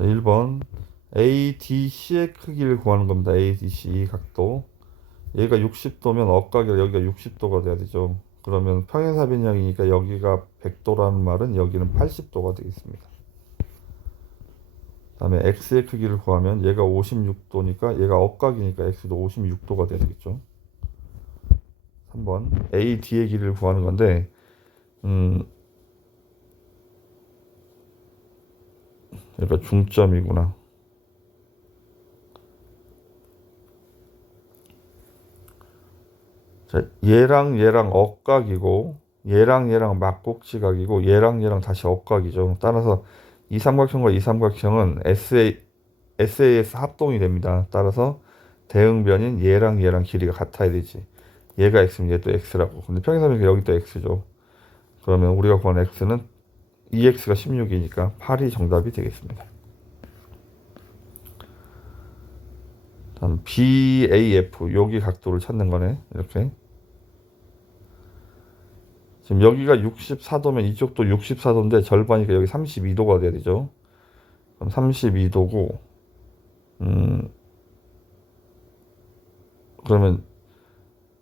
자, 1번 ADC의 크기를 구하는 겁니다. ADC 각도. 얘가 60도면 억각이 여기가 60도가 돼야 되죠. 그러면 평행사변형이니까 여기가 100도라는 말은 여기는 80도가 되겠습니다. 다음에 X의 크기를 구하면 얘가 56도니까 얘가 억각이니까 X도 56도가 돼야 되겠죠. 3번 AD의 길이를 구하는 건데 얘가 중점이구나. 자, 얘랑 억각이고 얘랑 막곡지각이고 얘랑 다시 억각이죠. 따라서 이 삼각형과 이 삼각형은 SAS 합동이 됩니다. 따라서 대응변인 얘랑 길이가 같아야 되지. 얘가 X면 얘도 X라고. 근데 평행사변이 여기도 X죠. 그러면 우리가 구한 X는 2X가 16이니까 8이 정답이 되겠습니다. 다음 BAF 여기 각도를 찾는 거네. 이렇게. 지금 여기가 64도면 이쪽도 64도인데 절반이니까 여기 32도가 돼야 되죠. 그럼 32도고 그러면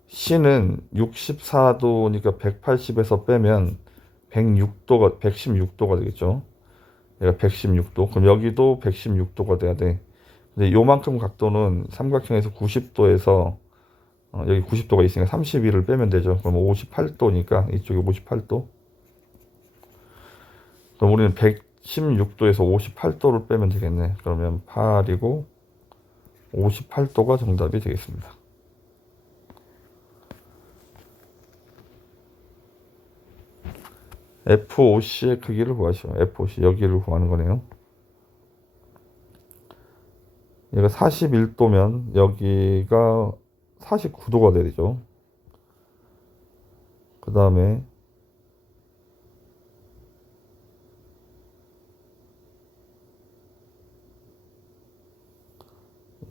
C는 64도니까 180에서 빼면 116도가 되겠죠. 얘가 116도. 그럼 여기도 116도가 돼야 돼. 근데 요만큼 각도는 삼각형에서 90도에서 여기 90도가 있으니까 31을 빼면 되죠. 그럼 58도니까 이쪽이 58도. 그럼 우리는 116도에서 58도를 빼면 되겠네. 그러면 8이고 58도가 정답이 되겠습니다. FOC의 크기를 구하시오. FOC 여기를 구하는 거네요. 얘가 41도면 여기가 49도가 되죠. 그 다음에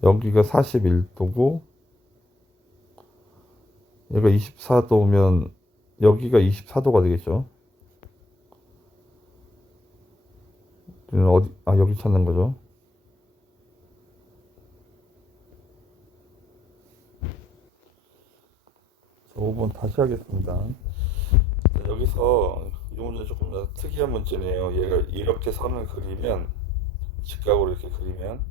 여기가 41도고 얘가 24도면 여기가 24도가 되겠죠. 어디 여기 찾는 거죠. 자, 5번 다시 하겠습니다. 자, 여기서 이 문제 조금 더 특이한 문제네요. 얘가 이렇게 선을 그리면 직각으로 이렇게 그리면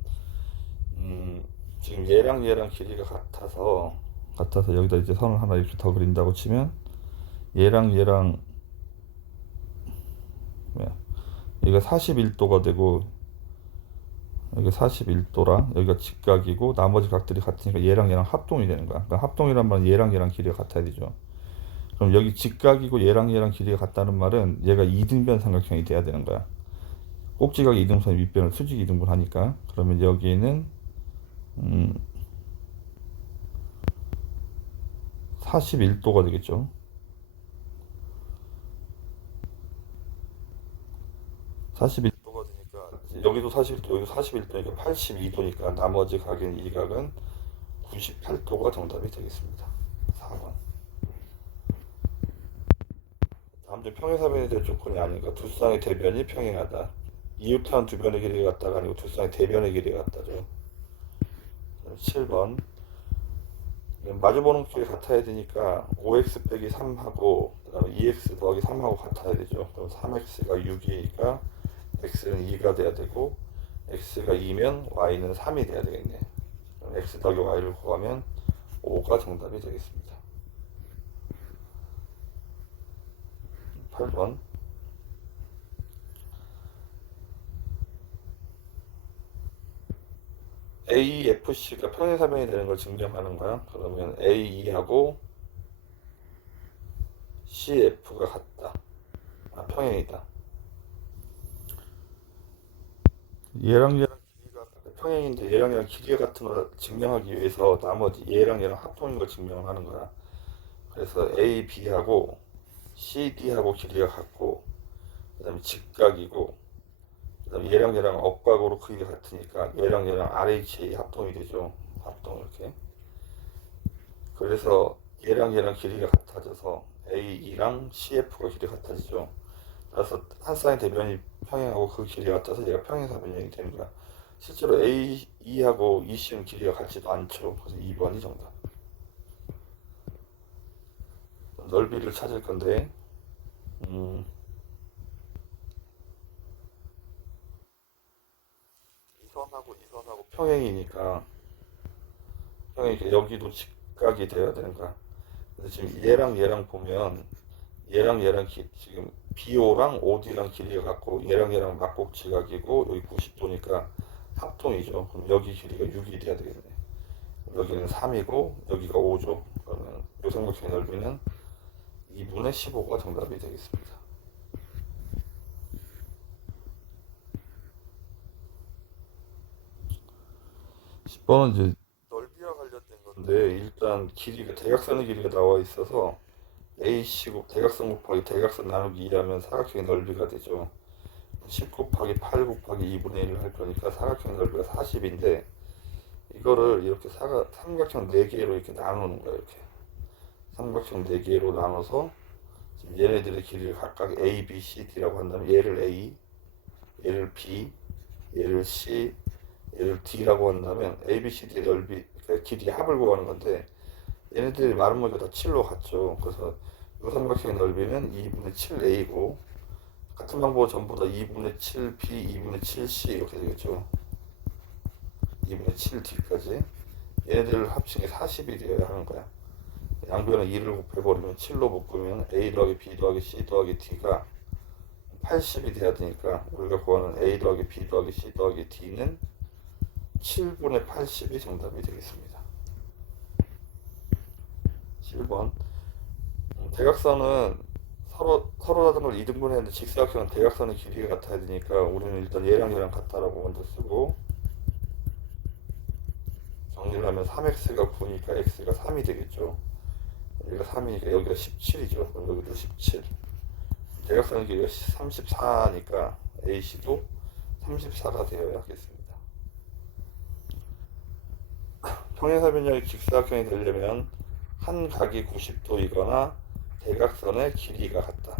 지금 얘랑 길이가 같아서 여기다 이제 선을 하나 이렇게 더 그린다고 치면 얘랑 뭐야 여기가 41도가 되고 여기가 41도라 여기가 직각이고 나머지 각들이 같으니까 얘랑 합동이 되는 거야. 그러니까 합동이란 말은 얘랑 길이가 같아야 되죠. 그럼 여기 직각이고 얘랑 길이가 같다는 말은 얘가 이등변 삼각형이 돼야 되는 거야. 꼭지각의 이등분의 윗변을 수직 이등분 하니까. 그러면 여기는 41도가 되겠죠. 41도가 되니까 여기도 41도, 여기도 41도니까 82도니까 나머지 각인 이 각은 98도가 정답이 되겠습니다. 4번. 다음 중 평행사변에 대한 조건이 아닌가. 두 쌍의 대변이 평행하다. 이웃한 두 변의 길이가 같다가 아니고 두 쌍의 대변의 길이가 같다죠. 7번. 마주보는 길이 같아야 되니까 5x 빼기 3하고 그다음에 2x 더하기 3하고 같아야 되죠. 그럼 3x가 6이니까 x는 2가 돼야 되고 x가 2면 y는 3이 돼야 되겠네. 그럼 x 더하기 y를 구하면 5가 정답이 되겠습니다. 8번. AFC가 평행사변이 되는 걸 증명하는 거야. 그러면 AE하고 CF가 같다. 평행이다. 얘랑 길이가 평행인데 얘랑 길이가 같은 걸 증명하기 위해서 나머지 얘랑 합동인 걸 증명하는 거야. 그래서 A, B하고 CD하고 길이가 같고 그 다음에 직각이고 그 다음에 얘랑 억각으로 크기가 같으니까 얘랑 RHA 합동이 되죠. 합동 이렇게. 그래서 얘랑 길이가 같아져서 AE랑 CF가 길이 같아지죠. 그래서 한 쌍의 대변이 평행하고 그 길이가 같아서 얘가 평행사변형이 되는 거야. 실제로 A하고 EC는 길이가 같지도 않죠. 그래서 2번이 정답. 넓이를 찾을 건데, 이 선하고 평행이니까, 여기도 직각이 돼야 되는 거야. 근데 지금 얘랑 보면, 지금 BO랑 OD랑 길이가 같고, 얘랑 막곡지각이고, 여기 90도니까 합동이죠. 그럼 여기 길이가 6이 돼야 되겠네. 여기는 3이고, 여기가 5죠. 그러면 요 삼각형의 넓이는 2분의 15가 정답이 되겠습니다. 10번은 이제 넓이와 관련된 건데 일단 길이가 대각선의 길이가 나와 있어서 AC곱 대각선 곱하기 대각선 나누기 2 하면 사각형의 넓이가 되죠. 10 곱하기 8 곱하기 2분의 1을 할 거니까 사각형의 넓이가 40인데 이거를 이렇게 삼각형 4개로 이렇게 나누는 거예요. 이렇게 삼각형 4개로 나눠서 지금 얘네들의 길이를 각각 A, B, C, D라고 한다면 얘를 A, 얘를 B, 얘를 C, 얘를 D라고 한다면 A, B, C, D 넓이 그러니까 길이 합을 구하는 건데 얘네들이 마른 모기가 다 7로 같죠. 그래서 이 삼각형의 넓이는 2분의 7A고 같은 방법으로 전부 다 2분의 7B, 2분의 7C 이렇게 되겠죠. 2분의 7D까지 얘네들을 합친 게 40이 되어야 하는 거야. 양변에 2를 곱해버리면 7로 묶으면 A 더하기 B 더하기 C 더하기 D가 80이 돼야 되니까 우리가 구하는 A 더하기 B 더하기 C 더하기 D는 7분의 80이 정답이 되겠습니다. 7번 대각선은 서로 다른 걸 2등분 했는데 직사각형은 대각선의 길이가 같아야 되니까 우리는 일단 얘랑 같다라고 먼저 쓰고 정리를 하면 3x가 9니까 x가 3이 되겠죠. 여기가 3이니까 여기가 17이죠. 그럼 여기도 17. 대각선의 길이가 34니까 AC도 34가 되어야 하겠습니다. 평행사변형이 직사각형이 되려면 한 각이 90도이거나 대각선의 길이가 같다.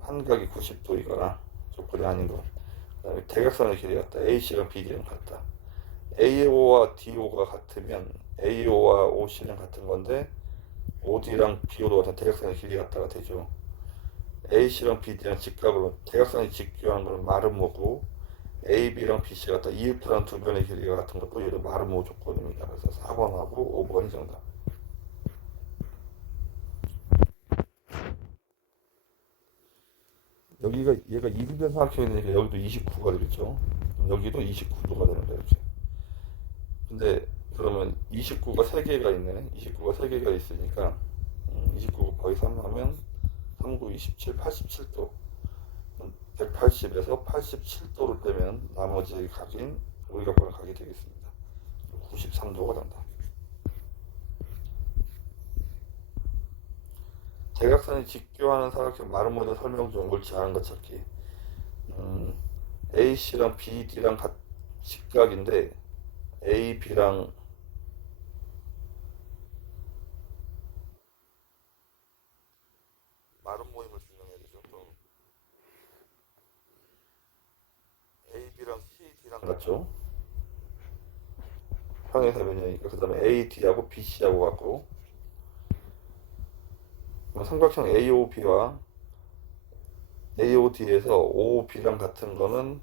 한 각이 90도이거나 조건이 아닌 것. 그다음에 대각선의 길이가 같다. AC랑 BD랑 같다. AO와 DO가 같으면 AO와 OC는 같은 건데 OD랑 BO도 같은 대각선의 길이가 같다가 되죠. AC랑 BD랑 직각으로 대각선이 직교하는 거는 마름모고 AB랑 BC 같다 이웃하는 두 변의 길이가 같은 것도 얘도 마름모 조건입니다. 그래서 4번하고 5번이 정답. 여기가 얘가 이등변 사각형이니까 여기도 29가 되겠죠. 여기도 29도가 되는 거예요. 이렇게. 근데 그러면 29가 3개가 있네. 29가 3개가 있으니까 29 곱하기 3 하면 3, 9, 27, 87도. 180에서 87도를 빼면 나머지 각인 우리가 보는 각이 되겠습니다. 93도가 된다. 대각선이 직교하는 사각형 마른 모델 설명 중 옳지 않은 것 찾기. AC랑 BD랑 직각인데 AB랑 마른 모임을 증명해야 되죠. 그럼 AB랑 CD랑 같죠. 평행사변이니까 그 다음에 AD하고 BC하고 같고 삼각형 AOB와 AOD에서 OB랑 같은 거는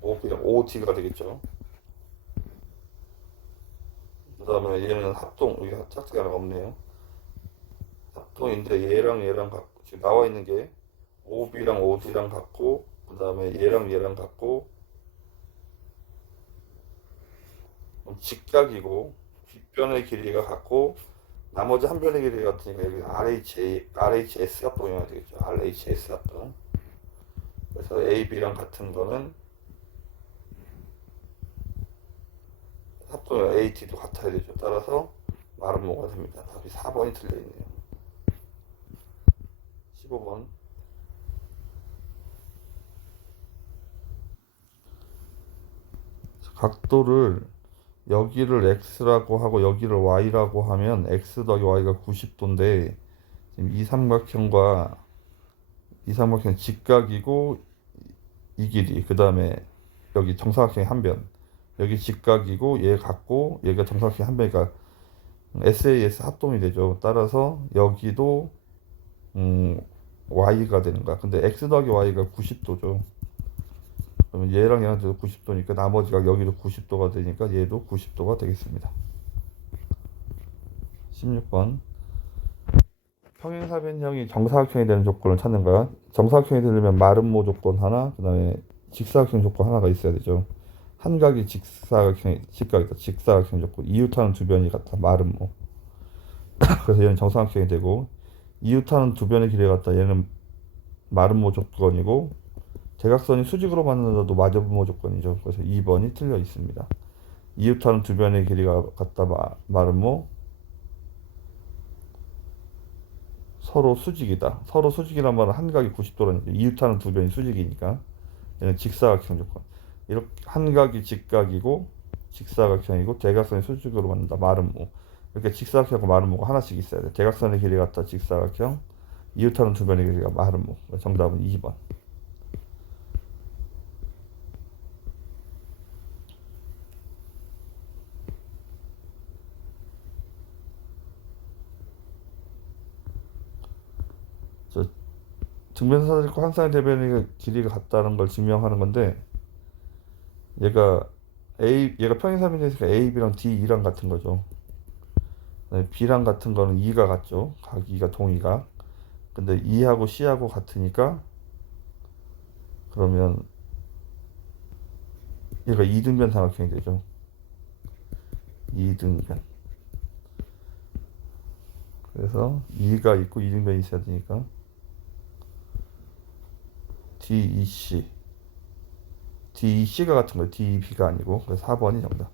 OB랑 OD가 되겠죠. 그 다음에 얘는 합동, 여기 짝짝이 하나 없네요. 합동인데 얘랑 같고 지금 나와 있는 게 OB랑 OD랑 같고 그 다음에 얘랑 같고 직각이고 뒷변의 길이가 같고 나머지 한 변의 길이 같으니까 여기 RHS 합동이어야 되겠죠. RHS 합동. 그래서 AB랑 같은 거는 합동이랑 AT도 같아야 되죠. 따라서 마름모가 됩니다. 답이 4번이 틀려있네요. 15번 각도를 여기를 x라고 하고 여기를 y라고 하면 x 더하기 y가 90도인데 지금 이 삼각형 직각이고 이 길이, 그 다음에 여기 정사각형의 한 변, 여기 직각이고 얘 같고 얘가 정사각형의 한 변이니까 SAS 합동이 되죠. 따라서 여기도 y가 되는 거야. 근데 x 더하기 y가 90도죠. 그러면 얘랑 얘랑 90도니까 나머지가 여기도 90도가 되니까 얘도 90도가 되겠습니다. 16번. 평행사변형이 정사각형이 되는 조건을 찾는 거야. 정사각형이 되려면 마름모 조건 하나, 그 다음에 직사각형 조건 하나가 있어야 되죠. 한각이 직사각형 조건. 이웃하는 두 변이 같다. 마름모. 그래서 얘는 정사각형이 되고, 이웃하는 두 변의 길이가 같다. 얘는 마름모 조건이고, 대각선이 수직으로 만나도 마름모 조건이죠. 그래서 2번이 틀려 있습니다. 이웃하는 두 변의 길이가 같다. 마름모. 서로 수직이다. 서로 수직이란 말은 한각이 90도라니까. 이웃하는 두 변이 수직이니까. 얘는 직사각형 조건. 이렇게 한각이 직각이고 직사각형이고 대각선이 수직으로 만든다. 마름모. 이렇게 직사각형하고 마름모가 하나씩 있어야 돼. 대각선의 길이 같다. 직사각형. 이웃하는 두 변의 길이가 마름모. 정답은 2번. 증변사들과 항상의 대변의 길이가 같다는 걸 증명하는 건데, 얘가 얘가 평행사변이니까 A, B랑 D, E랑 같은 거죠. B랑 같은 거는 E가 같죠. 각 E가 동의각. 근데 E하고 C하고 같으니까 그러면 얘가 이등변 삼각형이 되죠. 이등변. 그래서 E가 있고 이등변이 있어야 되니까 DEC. DEC가 같은 거예요. DEB가 아니고. 그래서 4번이 정답.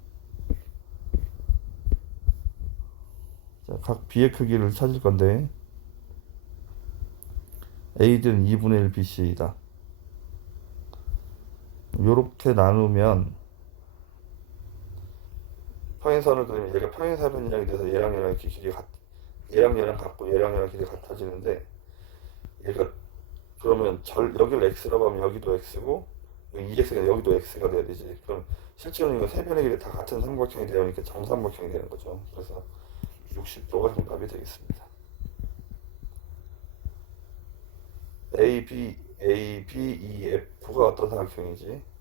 자, 각 B의 크기를 찾을 건데 A는 2분의 1 BC이다. 요렇게 나누면 평행선을 그리면 얘가 평행사변형이 돼서 얘랑 얘랑 이렇게 얘랑 얘랑 같고 얘랑 얘랑 길이 같아지는데, 얘가 그러면 여기를 x라고 하면 여기도 x고 이 x가 여기도 x가 돼야 되지. 그럼 실제로는 이거 세 변의 길이 다 같은 삼각형이 되니까 정삼각형이 되는 거죠. 그래서 60도가 정답이 되겠습니다. A, B, E, F가 어떤 삼각형이지?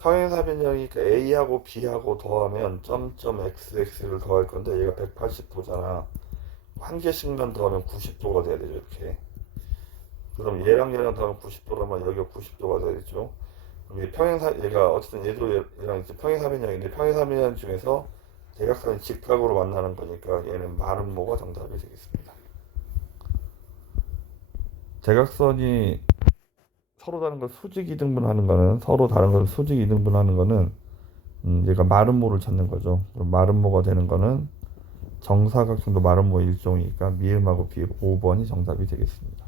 평행사변형이니까 A하고 B하고 더하면 점점 XX를 더할 건데 얘가 180도잖아. 한 개씩만 더하면 90도가 돼야 되죠. 이렇게. 그럼 얘랑 얘랑 더하면 90도라면 여기가 90도가 되겠죠. 그럼 얘가 어쨌든 얘랑 이제 평행사변형인데 평행사변형 중에서 대각선이 직각으로 만나는 거니까 얘는 마름모가 정답이 되겠습니다. 대각선이 서로 다른 걸 수직 이등분하는 거는 얘가 마름모를 찾는 거죠. 그럼 마름모가 되는 거는 정사각형도 마름모의 일종이니까 미음하고 비읍 5번이 정답이 되겠습니다.